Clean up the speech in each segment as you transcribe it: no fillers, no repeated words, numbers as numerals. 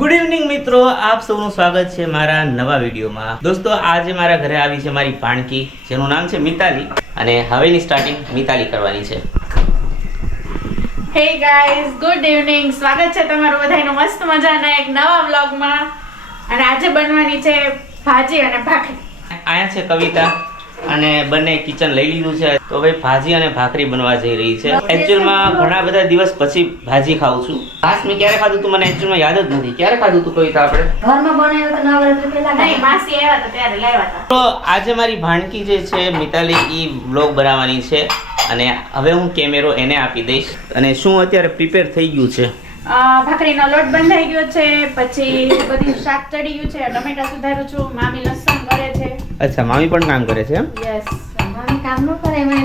Good evening મિત્રો, આપ સૌનું સ્વાગત છે મારા નવા વિડીયોમાં. દોસ્તો, આજે મારા ઘરે આવી છે મારી ભાણકી, જેનું નામ છે મિતાલી, અને હવેની સ્ટાર્ટિંગ મિતાલી કરવાની છે. Hey guys, good evening. સ્વાગત છે તમારું બધાનું મસ્ત મજાના એક નવા વ્લોગમાં. અને આજે બનવાની છે ભાજી અને ભાખરી. અહીંયા છે કવિતા, અને બંને કિચન લઈ લીધું છે. તો ભાઈ ભાજી અને ભાખરી બનવા જઈ રહી છે. એકચ્યુઅલમાં ઘણા બધા દિવસ પછી ભાજી ખાઉં છું. લાસ્ટ મેં ક્યારે ખાધું તું મને એકચ્યુઅલમાં યાદ જ નથી. ક્યારે ખાધું તું કવિતા આપણે? ઘરમાં બનાવ્યો તો નવરાત્રી પહેલા નહીં, માસી આવ્યા હતા ત્યારે લાવ્યા હતા. તો આજે મારી ભાણકી જે છે મિતાલી, ઈ વ્લોગ બનાવવાની છે, અને હવે હું કેમેરો એને આપી દઈશ. અને શું અત્યારે પ્રિપેર થઈ ગયું છે? ભાખરીનો લોટ બંધાઈ ગયો છે, પછી બધું શાક ચડી ગયું છે, ટમેટા સુધારું છું, મામી લસણ કરે છે. અચ્છા, મામી પણ કામ કરે છે એમ? યસ. મામી કામ ન કરે એમાં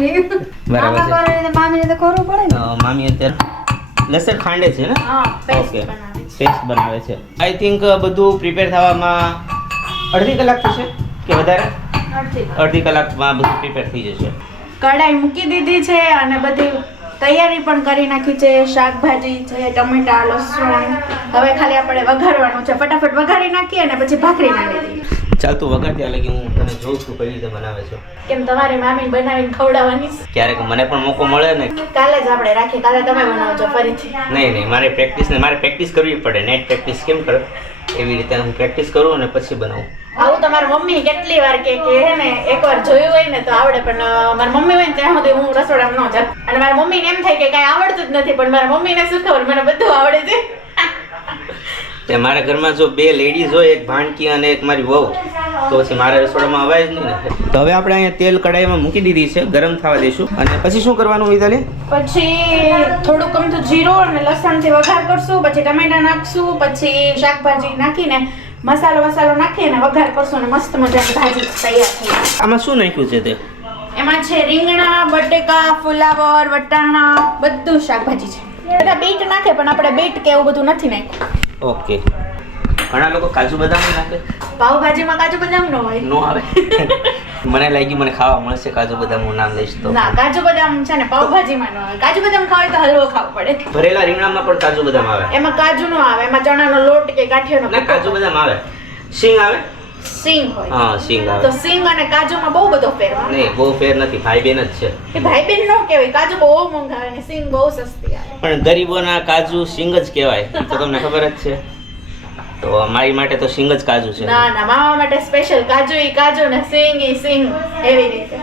બરાબર છે. કરે તો મામીને તો કરવું પડે ને. મામી અત્યારે લસણ ખાંડે છે ને? હા, પેસ્ટ ઓકે, બનાવે છે. પેસ્ટ બનાવે છે. આઈ થિંક બધું પ્રિપેર થવામાં અડધી કલાક થશે કે વધારે? અડધી કલાકમાં બધું પ્રિપેર થઈ જશે. કઢાઈ મૂકી દીધી છે અને બધી તૈયારી પણ કરી નાખી છે. શાકભાજી છે, ટમેટા, લસણ. હવે ખાલી આપણે વઘારવાનું છે. ફટાફટ વઘારી નાખીએ અને પછી ભાખરી નાખી દઈએ. ચાલ તું વગર ત્યાં લગી હું તને જોઉં છું કઈ રીતે બનાવે છે. કેમ તમારી મામી બનાવીને ખવડાવવાની છે? ક્યારેક મને પણ મોકો મળે ને. કાલે જ આપણે રાખીએ, કાલે તમે બનાવજો ફરીથી. નહીં, મારે પ્રેક્ટિસ કરવી પડે. નેટ પ્રેક્ટિસ કેમ કરે એવી રીતે હું પ્રેક્ટિસ કરું અને પછી બનાવું. આવું તમારી મમ્મી કેટલી વાર કે હે ને એકવાર જોયું હોય ને તો આવડે, પણ મારી મમ્મી હોય ને ત્યાં સુધી હું રસોડામાં ન જાત. અને મારી મમ્મીને એમ થાય કે કાંઈ આવડતું જ નથી, પણ મારા મમ્મીને શું ખબર, મને બધું આવડે છે. તે મારા ઘરમાં જો બે લેડીઝ હોય, એક ભાણકી અને એક મારી વહુ, તો પછી મારા રસોડામાં અવાય જ નહીં ને. તો હવે આપણે અહીંયા તેલ કઢાઈમાં મૂકી દીધી છે, ગરમ થવા દઈશું. અને પછી શું કરવાનું મિતાલી? પછી થોડુંક અમથું જીરું અને લસણથી વઘાર કરશું, પછી ટમેટા નાખશું, પછી શાકભાજી નાખીને મસાલો નાખીને વઘાર કરશું અને મસ્ત મજાની ભાજી તૈયાર થઈ જાય. આમાં શું નાખ્યું છે તે? એમાં છે રીંગણા, બટેકા, ફુલાવર, વટાણા, બધું શાકભાજી છે. બધા બીટ નાખે, પણ આપણે બીટ કે એવું બધું નથી નાખ્યું. ઓકે. ઘણા લોકો કાજુ બદામ નાખે. પાવભાજીમાં કાજુ બદામ ન હોય. નો આવે. મને લાગ્યું મને ખાવા મળશે કાજુ બદામ, હું નામ લઈશ તો. ના, કાજુ બદામ છે ને પાવભાજીમાં ન આવે. કાજુ બદામ ખાવ તો હલવો ખાવો પડે. ભરેલા રીંગણામાં પણ કાજુ બદામ આવે? એમાં કાજુ નો આવે, એમાં ચણાનો લોટ કે ગાંઠિયાનો. ના, કાજુ બદામ આવે. સિંગ આવે? સિંગ હોય. હા, સિંગ આવે. તો સિંગ અને કાજુમાં બહુ બધો ફેર હોય. નહીં, બહુ ફેર નથી, ભાઈ બેન જ છે. એ ભાઈ બેન નો કહેવાય. કાજુ બહુ મોંઘા આવે ને સિંગ બહુ સસ્તી આવે. પણ ગરીબોના કાજુ સિંગ જ કહેવાય, તો તમને ખબર જ છે. તો મારી માટે તો સિંગ જ કાજુ છે. ના, મામા માટે સ્પેશિયલ કાજુ ઈ કાજુ ને સિંગ ઈ સિંગ, એવી રીતે.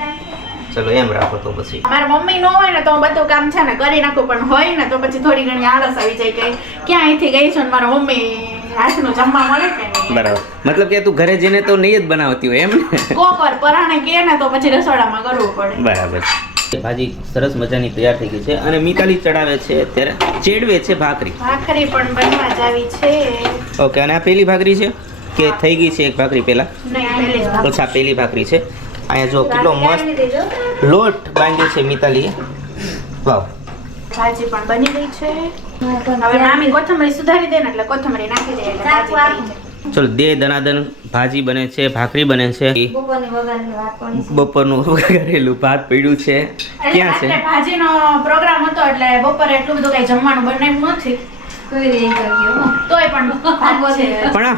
ચલો એમ રાખો તો પછી. મારા મમ્મી નો હોય ને તો હું બધું કામ છે ને કરી નાખું, પણ હોય ને તો પછી થોડી ઘણી આળસ આવી જાય કે ક્યાં અહીંથી ગઈ છું ને મારા મમ્મી હાથનું જમવા મળે કે નહીં. બરાબર. મતલબ કે તું ઘરે જઈને તો નહીં જ બનાવતી હોય એમ ને? કોકર પરાણે કે ને તો પછી રસોડામાં કરવું પડે. બરાબર. ભાજી સરસ મજાની તૈયાર થઈ ગઈ છે, અને મિતાલી ચડાવે છે અત્યારે, ચેડવે છે ભાખરી. ભાખરી પણ બનવા જ આવી છે. ઓકે. અને આ પેલી ભાખરી છે કે થઈ ગઈ છે એક ભાખરી પહેલા? નહીં, પહેલી જ અચ્છા, પેલી ભાખરી છે. અહીંયા જો કેટલો મસ્ત લોટ બાંધ્યો છે મિતાલીએ. વાવ. ભાજી પણ બની ગઈ છે. હવે મામી કોથમરી સુધારી દે ને એટલે કોથમરી નાખી દે એટલે ભાજી થઈ જાય. ચલો, દે દનાદન ભાજી બને છે, ભાખરી બને છે. બપોરની વઘારની વાત કરી છે. બપોરનું વઘારેલું ભાત પડ્યું છે. ક્યાં છે? એટલે ભાજીનો પ્રોગ્રામ હતો એટલે બપોરે એટલું બધું કઈ જમવાનું બનાવ્યું નથી. કોઈ રહી ગયો. તોય પણ ભાત છે. પણ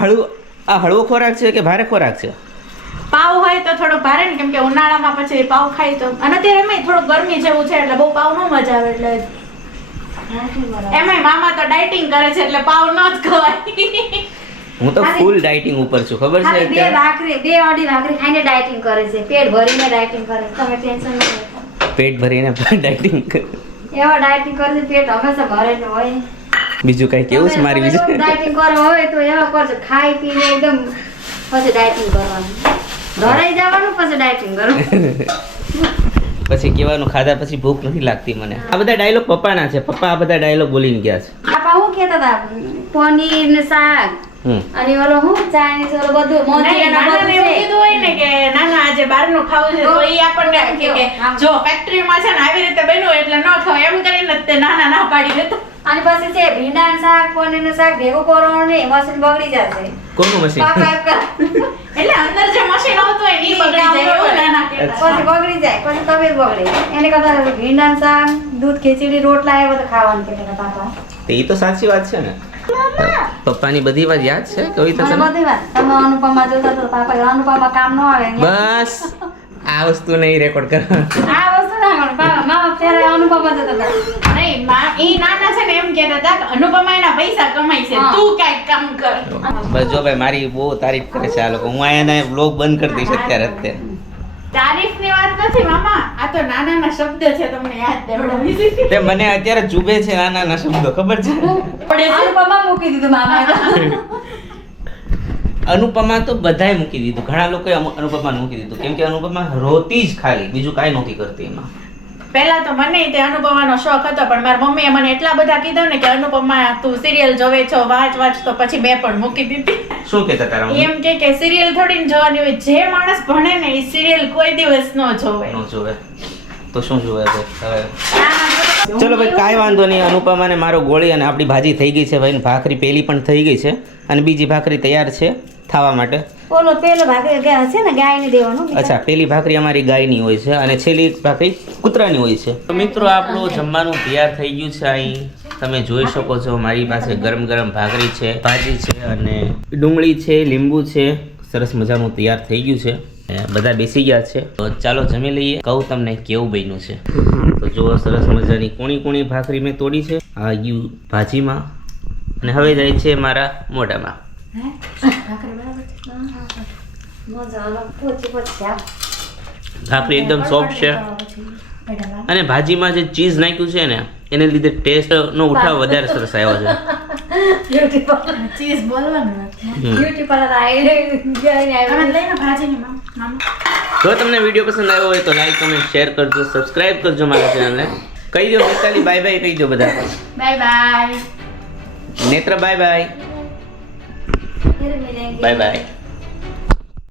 આ હળવો ખોરાક છે કે ભારે ખોરાક છે? પાવ હોય તો થોડોક ભારે ને, કેમ કે ઉનાળામાં પછી પાવ ખાઈ તો, અને અત્યારે એમાંય થોડુંક ગરમી જેવું છે એટલે બહુ પાવ ન મજા આવે. એટલે એમાંય મામા તો ડાયટિંગ કરે છે એટલે પાવ ન જ ખવાય. હું તો ફૂલ ડાયટિંગ ઉપર છું, ખબર છે? ખાલી બે અઢી ભાખરી ખાઈને ડાયટિંગ કરે છે, પેટ ભરીને ડાયટિંગ કરે છે. તમે ટેન્શન ન લો. પેટ ભરીને ડાયટિંગ કરે. એવા ડાયટિંગ કરે છે, પેટ હંમેશા ભરેલું હોય. બીજું કઈ કેવું છે મારી વિશે? ડાયટિંગ કરવો હોય તો એવા કરજો, ખાઈ પીને એકદમ પછી ડાયટિંગ કરવાનું, ઘરે જવાનું પછી ડાયટિંગ કરવાનું. પછી કેવાનું ખાધા પછી ભૂખ નથી લાગતી મને. આ બધા ડાયલોગ પપ્પાના છે. પપ્પા આ બધા ડાયલોગ બોલીને ગયા છે. આપા હું કહેતા હતા, પનીર ને શાક અને ઓલો હું ચાઇનીઝ ઓલો બધું નાના મોતી એવું કીધું હોય ને કે નાના આજે બહારનું ખાવું છે તો એ આપણને એમ કે જો ફેક્ટરીમાં છે ને આવી રીતે બન્યું એટલે ન ખાવ, એમ કરીને તે નાના ના પાડી દેતો. અને પછી છે ભીંડાનું શાક, પનીરનું શાક ભેગું કરવાનું નહીં, મશીન બગડી જશે. કોનું મશીન? એટલે અંદર જે મશીન આવતું હોય ઈ બગડી જાય એવું નાના કહેતા. પછી બગડી જાય, પછી તબિયત બગડે. એને કરતા ભીંડાનું શાક, દૂધ ખીચડી, રોટલા એ બધું ખાવાનું કે પાપા. એ તો સાચી વાત છે ને. પપ્પાની બધી વાત યાદ છે કવિતા મને તને? બધી વાત તમે અનુપમા જોતા તો પાપા અનુપમા કામ ન આવે બસ આ વસ્તુ નહીં રેકોર્ડ કરવા. આ વસ્તુ ના કરો પાપા મામા ત્યારે અનુપમા જોતા હતા નહીં ઈ નાના છે ને એમ કહેતા હતા કે અનુપમા એના પૈસા કમાય છે, હા. તું કાંઈક કામ કર. બસ જો ભાઈ મારી બહુ તારીફ કરે છે આ લોકો. હું અહીંયા વ્લોગ બંધ કરી દઈશ અત્યારે અત્યારે. તારીફની વાત નથી મામા, આ તો નાના શબ્દ છે, તમને યાદ દેવડાવી દીધી. તે મને અત્યારે ચૂભે છે નાના ના શબ્દો ખબર છે. અનુપમા મૂકી દીધું મામાએ અનુપમા તો બધાય મૂકી દીધું. ઘણા લોકોએ અનુપમા મૂકી દીધું કેમ કે અનુપમા રોતી જ ખાલી, બીજું કાંઈ નહોતી કરતી એમાં. પહેલા તો મને તે અનુપમાનો શોખ હતો, પણ મારી મમ્મીએ મને એટલા બધા કીધું ને કે અનુપમા તું સિરિયલ જોવે છો, વાંચ તો પછી મેં પણ મૂકી દીધી. શું કહેતા તારા મમ્મી? એમ કે સિરિયલ થોડી ને જોવાની હોય, જે માણસ ભણે ને એ સિરિયલ કોઈ દિવસ ન જોવે. નો જોવે તો શું જોવે ભાઈ હવે. ચલો ભાઈ કાંઈ વાંધો નહીં. અનુપમાને મારો ગોળી અને આપણી ભાજી થઈ ગઈ છે ભાઈ. ભાખરી પેલી પણ થઈ ગઈ છે અને બીજી ભાખરી તૈયાર છે ખાવા માટે. ઓલો પેલો ભાગ છે ને ગાયને દેવાનું અચ્છા, પેલી ભાખરી અમારી ગાયની હોય છે અને છેલ્લી ભાખરી કૂતરાની હોય છે. તો મિત્રો આપણું જમવાનું તૈયાર થઈ ગયું છે. અહીં તમે જોઈ શકો છો મારી પાસે ગરમ ગરમ ભાખરી છે, ભાજી છે અને ડુંગળી છે, લીંબુ છે. સરસ મજાનું તૈયાર થઈ ગયું છે. બધા બેસી ગયા છે તો ચાલો જમી લઈએ. કહું તમને કેવું બન્યું છે. તો જો સરસ મજાની કૂણી કૂણી ભાખરી મેં તોડી છે. આ ગયું ભાજીમાં અને હવે જાય છે મારા મોઢામાં. ભાખરી એકદમ સોફ્ટ છે અને ભાજીમાં જે ચીઝ નાખ્યું છે ને એને લીધે ટેસ્ટ નો ઉઠાવ વધારે સરસ આવ્યો છે. ચીઝ બોલવાનું નથી. બ્યુટી પાર્લર આવી તમે લઈને ભાજીની મામા. જો તમને વિડીયો પસંદ આવ્યો હોય તો લાઈક કમેન્ટ શેર કરજો, સબસ્ક્રાઇબ કરજો મારા ચેનલને. કહી દો મિતાલી બાય બાય કહી દો બધા. Bye bye. નેત્ર બાય બાય. Bye bye.